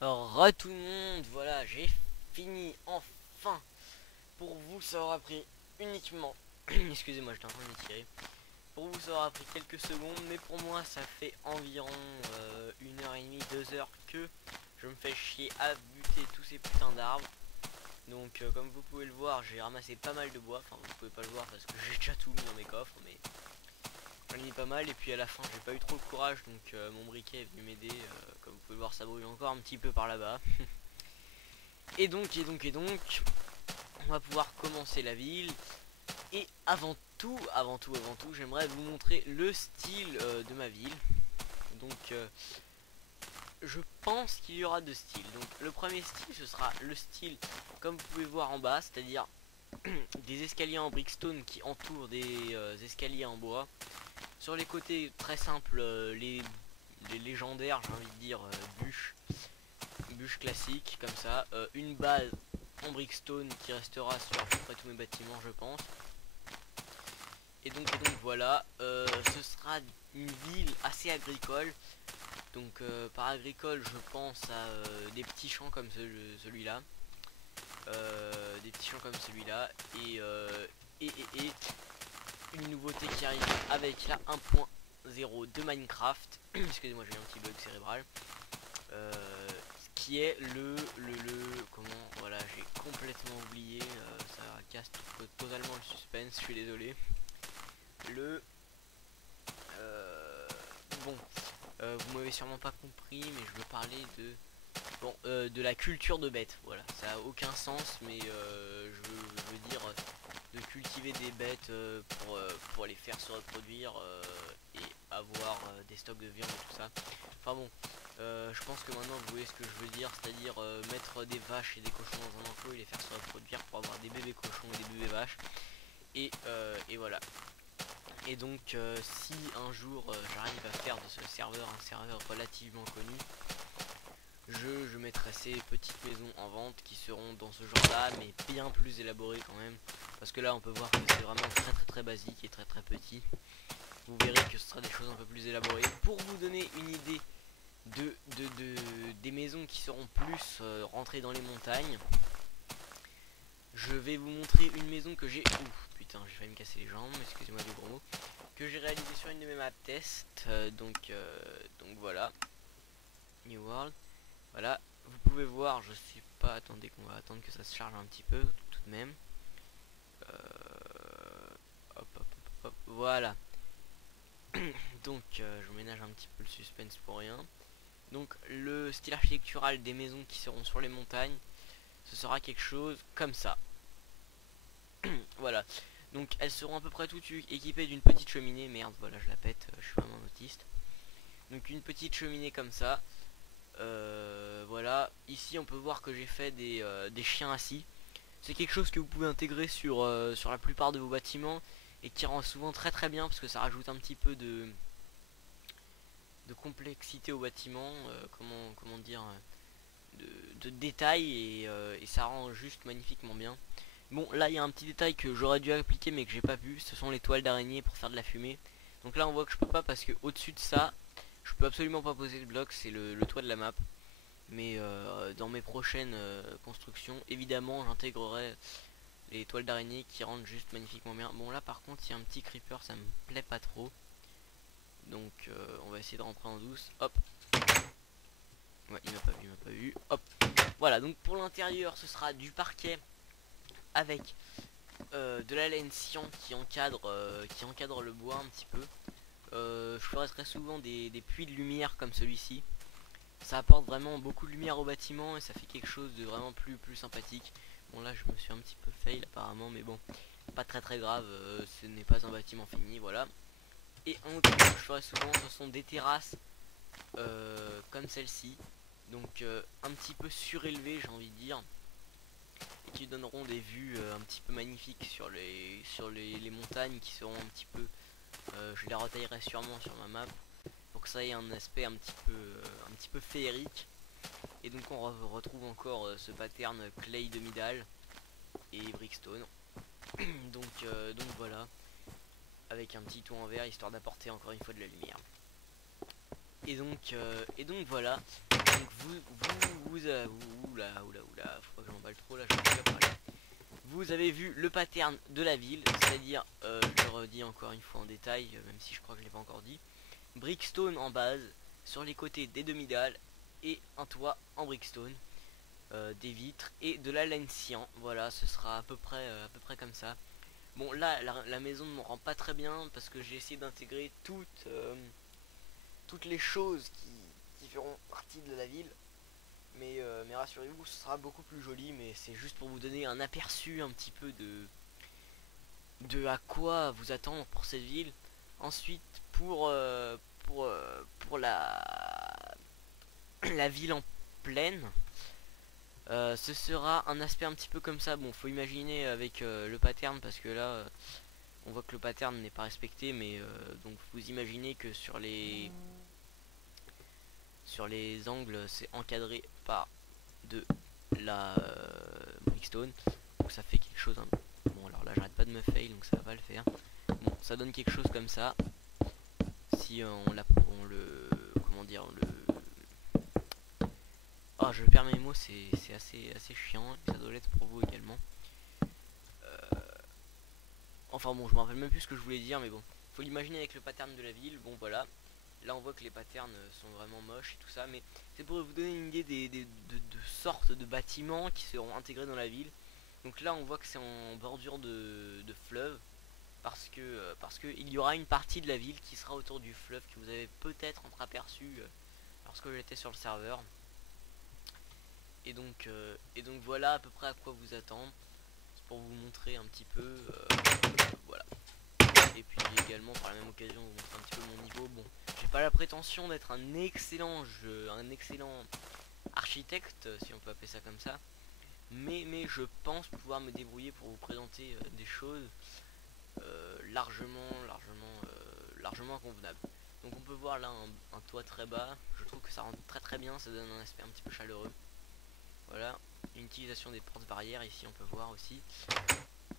Re tout le monde, voilà, j'ai fini enfin. Pour vous, ça aura pris uniquement. Excusez-moi, j'étais en train de m'étirer. Pour vous, ça aura pris quelques secondes, mais pour moi, ça fait environ 1h30, 2 heures que je me fais chier à buter tous ces putains d'arbres. Donc, comme vous pouvez le voir, j'ai ramassé pas mal de bois. Enfin, vous pouvez pas le voir parce que j'ai déjà tout mis dans mes coffres, mais j'en ai mis pas mal. Et puis à la fin, j'ai pas eu trop le courage, donc mon briquet est venu m'aider. Comme vous pouvez le voir, ça brûle encore un petit peu par là-bas. Et donc, on va pouvoir commencer la ville. Et avant tout, j'aimerais vous montrer le style de ma ville. Donc, je pense qu'il y aura deux styles. Donc, le premier style, ce sera le style, comme vous pouvez voir en bas, c'est-à-dire des escaliers en brickstone qui entourent des escaliers en bois. Sur les côtés, très simple, les légendaires, j'ai envie de dire, bûches classiques, comme ça. Une base en brickstone qui restera sur à peu près tous mes bâtiments, je pense. Et donc voilà, ce sera une ville assez agricole. Donc par agricole, je pense à des petits champs comme celui-là. Des petits champs comme celui-là. Et une nouveauté qui arrive avec la 1.0 de Minecraft. Excusez-moi, j'ai eu un petit bug cérébral. Qui est comment, voilà, j'ai complètement oublié. Ça casse totalement le suspense, je suis désolé. Le euh, bon, vous m'avez sûrement pas compris, mais je veux parler de la culture de bêtes. Voilà, ça a aucun sens, mais je veux dire de cultiver des bêtes pour les faire se reproduire et avoir des stocks de viande et tout ça. Enfin bon, je pense que maintenant vous voyez ce que je veux dire, c'est-à-dire mettre des vaches et des cochons dans un enclos et les faire se reproduire pour avoir des bébés cochons et des bébés vaches. Et voilà. Et donc si un jour j'arrive à faire de ce serveur un serveur relativement connu, je mettrai ces petites maisons en vente qui seront dans ce genre là, mais bien plus élaborées quand même. Parce que là on peut voir que c'est vraiment très basique et très petit. Vous verrez que ce sera des choses un peu plus élaborées. Pour vous donner une idée des maisons qui seront plus rentrées dans les montagnes, je vais vous montrer une maison que j'ai... Ouf, putain, j'ai failli me casser les jambes, excusez-moi du gros mot. Que j'ai réalisé sur une de mes maps test. Donc voilà. New World. Voilà. Vous pouvez voir, je sais pas, attendez qu'on va attendre que ça se charge un petit peu tout de même. Hop. Voilà. Donc je ménage un petit peu le suspense pour rien. Donc le style architectural des maisons qui seront sur les montagnes, ce sera quelque chose comme ça. Voilà. Donc elles seront à peu près toutes équipées d'une petite cheminée. Merde, voilà, je la pète, je suis vraiment autiste. Donc une petite cheminée comme ça. Voilà. Ici on peut voir que j'ai fait des chiens assis. C'est quelque chose que vous pouvez intégrer sur la plupart de vos bâtiments et qui rend souvent très bien parce que ça rajoute un petit peu de complexité au bâtiment, comment dire, de détails et ça rend juste magnifiquement bien. Bon, là il y a un petit détail que j'aurais dû appliquer mais que j'ai pas pu, ce sont les toiles d'araignée pour faire de la fumée. Donc là on voit que je peux pas parce que au dessus de ça je peux absolument pas poser le bloc, c'est le toit de la map. Mais dans mes prochaines constructions, évidemment j'intégrerai les toiles d'araignée qui rendent juste magnifiquement bien. Bon là par contre il y a un petit creeper, ça me plaît pas trop. Donc on va essayer de rentrer en douce. Hop. Ouais, il m'a pas vu. Hop. Voilà, donc pour l'intérieur ce sera du parquet avec de la laine cyan qui encadre le bois un petit peu. Je ferai très souvent des puits de lumière comme celui-ci. Ça apporte vraiment beaucoup de lumière au bâtiment et ça fait quelque chose de vraiment plus sympathique. Bon là je me suis un petit peu fail apparemment, mais bon, pas très grave, ce n'est pas un bâtiment fini, voilà. Et un autre truc que je ferai souvent, ce sont des terrasses comme celle-ci, donc un petit peu surélevées j'ai envie de dire, et qui donneront des vues un petit peu magnifiques sur les montagnes qui seront un petit peu, je les retaillerai sûrement sur ma map pour que ça ait un aspect un petit peu féerique. Et donc on retrouve encore ce pattern clay de Midal et brickstone. donc voilà, avec un petit toit en verre histoire d'apporter encore une fois de la lumière. Et donc voilà, Donc oula, faut pas que j'emballe trop là, je vais déjà parler. Vous avez vu le pattern de la ville, c'est-à-dire, je le redis encore une fois en détail, même si je crois que je l'ai pas encore dit. Brickstone en base, sur les côtés des demi-dalles et un toit en brickstone, des vitres et de la laine cyan. Voilà, ce sera à peu près comme ça. Bon là, la maison ne me rend pas très bien parce que j'ai essayé d'intégrer toutes les choses qui feront partie de la ville. Mais rassurez-vous, ce sera beaucoup plus joli. Mais c'est juste pour vous donner un aperçu un petit peu de à quoi vous attendre pour cette ville. Ensuite, pour la ville en plaine, ce sera un aspect un petit peu comme ça. Bon, faut imaginer avec le pattern parce que là, on voit que le pattern n'est pas respecté. Mais donc, vous imaginez que sur les angles, c'est encadré par de la brickstone. Donc ça fait quelque chose. Hein. Bon, alors là, j'arrête pas de me fail, donc ça va le faire. Bon, ça donne quelque chose comme ça. Si on le, comment dire, ah, je perds mes mots, c'est assez chiant. Et ça doit l'être pour vous également. Enfin bon, je me rappelle même plus ce que je voulais dire, mais bon, faut l'imaginer avec le pattern de la ville. Bon, voilà. Là, on voit que les patterns sont vraiment moches et tout ça, mais c'est pour vous donner une idée de sortes de bâtiments qui seront intégrés dans la ville. Donc là, on voit que c'est en bordure de fleuve, parce que il y aura une partie de la ville qui sera autour du fleuve que vous avez peut-être entreaperçu lorsque j'étais sur le serveur. Et donc voilà à peu près à quoi vous attendre. C'est pour vous montrer un petit peu, voilà. Et puis également par la même occasion vous montrer un petit peu mon niveau. Bon, j'ai pas la prétention d'être un excellent architecte, si on peut appeler ça comme ça. Mais je pense pouvoir me débrouiller pour vous présenter des choses largement convenables. Donc on peut voir là un toit très bas. Je trouve que ça rend très bien, ça donne un aspect un petit peu chaleureux. Voilà, une utilisation des portes barrières ici on peut voir aussi.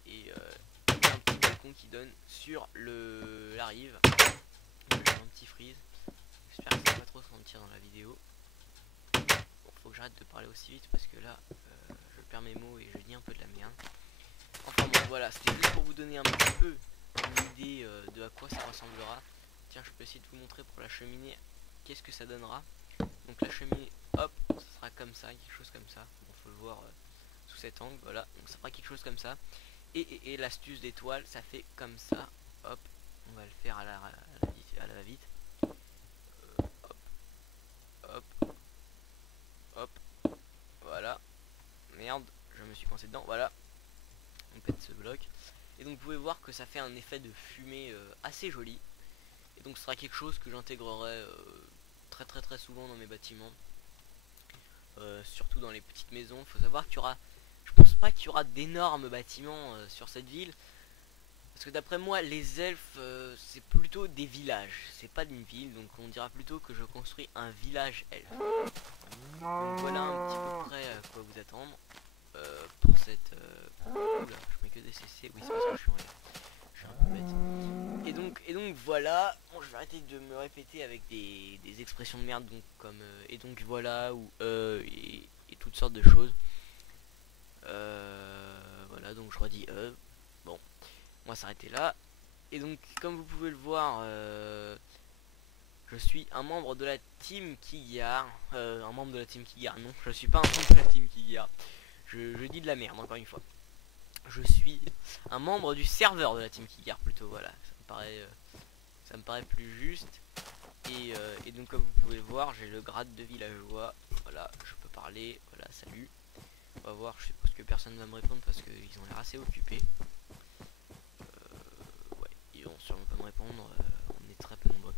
Et un petit balcon qui donne sur la rive. J'ai un petit freeze. J'espère que ça va pas trop se sentir dans la vidéo. Bon, faut que j'arrête de parler aussi vite parce que là je perds mes mots et je dis un peu de la merde. Enfin bon, voilà, c'était juste pour vous donner un petit peu une idée de à quoi ça ressemblera. Tiens, je peux essayer de vous montrer pour la cheminée qu'est-ce que ça donnera. Donc la cheminée, hop, ça sera comme ça, quelque chose comme ça. Bon, faut le voir sous cet angle, voilà. Donc ça fera quelque chose comme ça. Et l'astuce d'étoile, ça fait comme ça. Hop, on va le faire à la va-vite. Hop, hop, voilà. Merde, je me suis coincé dedans, voilà. On pète ce bloc. Et donc vous pouvez voir que ça fait un effet de fumée assez joli. Et donc ce sera quelque chose que j'intégrerai très souvent dans mes bâtiments. Surtout dans les petites maisons. Il faut savoir qu'il y aura... Je pense pas qu'il y aura d'énormes bâtiments sur cette ville. Parce que d'après moi, les elfes, c'est plutôt des villages. C'est pas d'une ville, donc on dira plutôt que je construis un village elfe. Donc voilà un petit peu près à quoi vous attendre pour cette... Oula, je mets que des CC. Oui, c'est parce que je suis un peu bête. Et donc voilà. Bon, je vais arrêter de me répéter avec des expressions de merde, donc comme et donc voilà ou et toutes sortes de choses. Voilà, donc je redis bon, on va s'arrêter là. Et donc comme vous pouvez le voir, je suis un membre de la team Kigar. Un membre de la team Kigar, non, je suis pas un membre de la team Kigar. Je dis de la merde encore une fois. Je suis un membre du serveur de la team Kigar plutôt, voilà. Ça me paraît plus juste. Et donc comme vous pouvez le voir, j'ai le grade de villageois. Voilà, je peux parler. Voilà, salut. On va voir, je suppose que personne ne va me répondre parce qu'ils ont l'air assez occupés. Ouais, ils vont sûrement pas me répondre. On est très peu nombreux.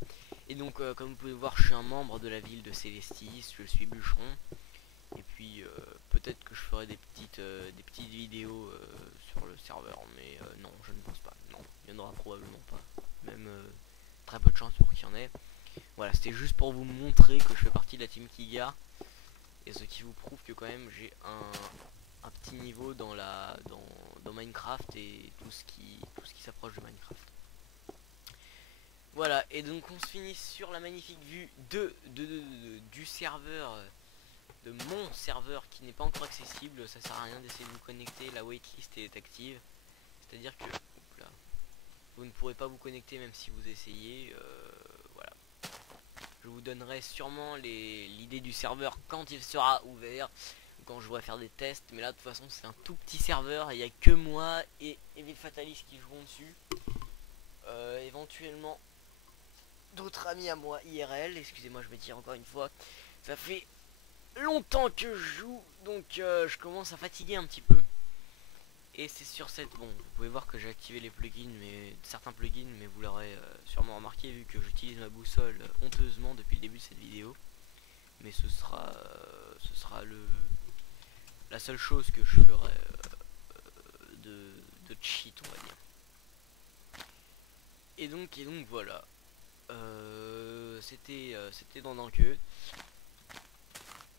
Et donc comme vous pouvez le voir, je suis un membre de la ville de Célestis. Je suis bûcheron. Et puis peut-être que je ferai des petites vidéos sur le serveur. Mais non, je ne pense pas. Non, il y en aura probablement pas. Même très peu de chance pour qu'il y en ait. Voilà, c'était juste pour vous montrer que je fais partie de la team Kiga. Et ce qui vous prouve que quand même j'ai un petit niveau dans Minecraft et tout ce qui s'approche de Minecraft. Voilà, et donc on se finit sur la magnifique vue du serveur de mon serveur qui n'est pas encore accessible. Ça sert à rien d'essayer de vous connecter, la waitlist est active. C'est à dire que là, vous ne pourrez pas vous connecter même si vous essayez. Voilà. Je vous donnerai sûrement l'idée du serveur quand il sera ouvert, quand je voudrais faire des tests. Mais là de toute façon c'est un tout petit serveur, il n'y a que moi et Evil Fatalis qui joueront dessus. Éventuellement d'autres amis à moi IRL. Excusez-moi, je me tire encore une fois. Ça fait longtemps que je joue, donc je commence à fatiguer un petit peu. Et c'est sur cette... Bon, vous pouvez voir que j'ai activé les plugins, mais certains plugins, mais vous l'aurez sûrement remarqué vu que j'utilise ma boussole honteusement depuis le début de cette vidéo. Mais ce sera la seule chose que je ferai de cheat, on va dire. Et donc voilà. C'était dans Dunkeux.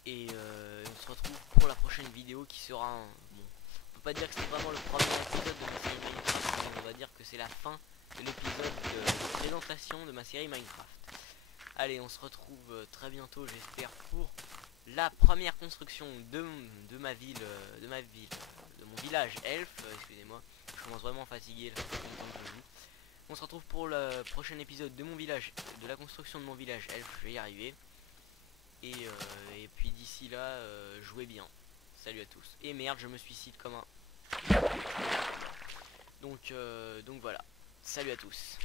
Et on se retrouve pour la prochaine vidéo qui sera un... Bon, on peut pas dire que c'est vraiment le premier épisode de ma série Minecraft, mais on va dire que c'est la fin de l'épisode de présentation de ma série Minecraft. Allez, on se retrouve très bientôt, j'espère, pour la première construction de ma ville, de mon village elfe. Excusez-moi, je commence vraiment fatigué, là, ça fait longtemps que je joue. On se retrouve pour le prochain épisode de mon village, de la construction de mon village elfe, je vais y arriver. Et puis d'ici là, jouez bien. Salut à tous. Et merde, je me suicide comme un... Donc voilà. Salut à tous.